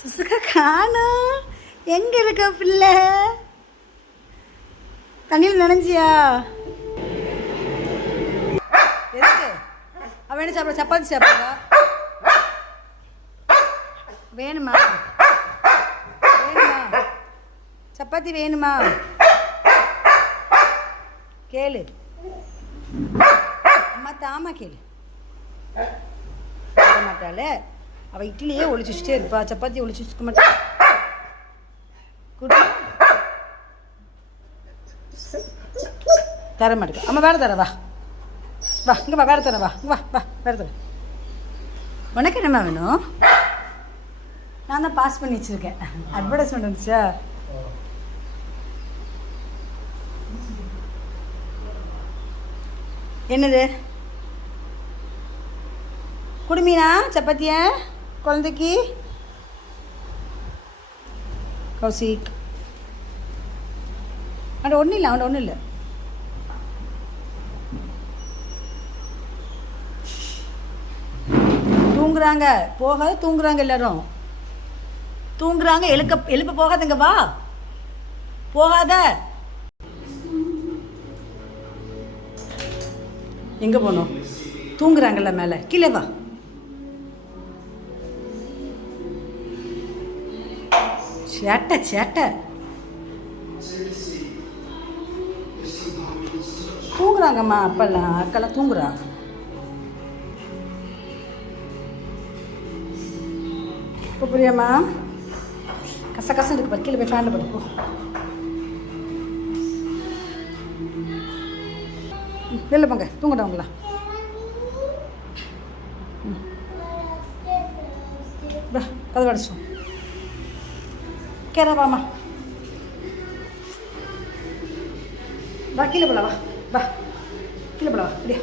Shizuka காணும் எங்க இருக்க பிள்ளை? தண்ணியில் நனைஞ்சியா? எதுக்கு? அவன் என்ன சாப்பிட சப்பாத்தி சாப்பிடுறா? வேணுமா? வேணுமா? சப்பாத்தி வேணுமா? கேளு. அம்மா தாமா கேளு. மாட்டாளே. அவள் இட்லியே ஒழிச்சு வச்சுட்டே இருப்பா. சப்பாத்தி ஒழிச்சு வச்சுக்க மாட்டா. குடு. தர மாட்டேங்க அம்மா வேறு தர வா. வா இங்கே வா வேறு தர வா. வா வா வேறு தர உனக்கு என்னம்மா வேணும்? நான் தான் பாஸ் பண்ணி வச்சுருக்கேன். அட்வர்டைஸ்மெண்ட் வந்துச்சா? என்னது? குடுமீனா சப்பாத்தியா? குழந்தைக்கு? கௌசிக். அவன் ஒன்றும் இல்லை அவன் ஒன்றும் இல்லை. தூங்குறாங்க. போகாத தூங்குறாங்க எல்லாரும். தூங்குறாங்க எழுக்க எழுப்ப போகாதுங்க வா. போகாத. எங்கே போகணும் தூங்குறாங்கல்ல மேலே. கீழே வா. சேட்டை சேட்டை. தூங்குறாங்கம்மா அப்பெல்லாம். அக்கெல்லாம் தூங்குறா. இப்போ புரியாமா? கச கசம் இருக்கு பாரு கீழே போய் ஃபேனில் படுப்போம் போ. ம், வெளில போங்க. தூங்கட்டவங்களா வா கதவு அடிச்சோம் கேரா வாமா வா கீழே போல வா வா கீழே போல வா அப்படியா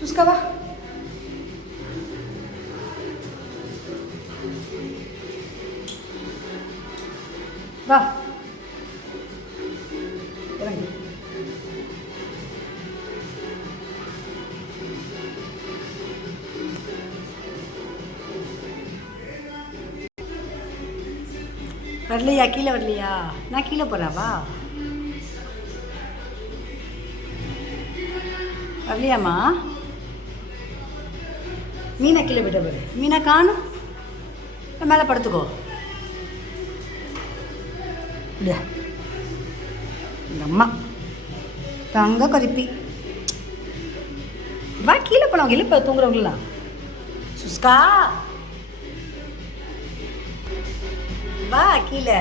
சுஸ்கா வா வா வரலையா? கீழே வரலையா? நான் கீழே போகிறாவா வரலையாம்மா? மீனா கீழே போயிட்ட பாரு. மீனா காணும் மேலே படுத்துக்கோ. அப்படியா எங்கள் அம்மா. தங்க கருப்பி. வா கீழே போனவங்க இப்போ தூங்குறவங்களாம். சுஸ்கா வா கீழே.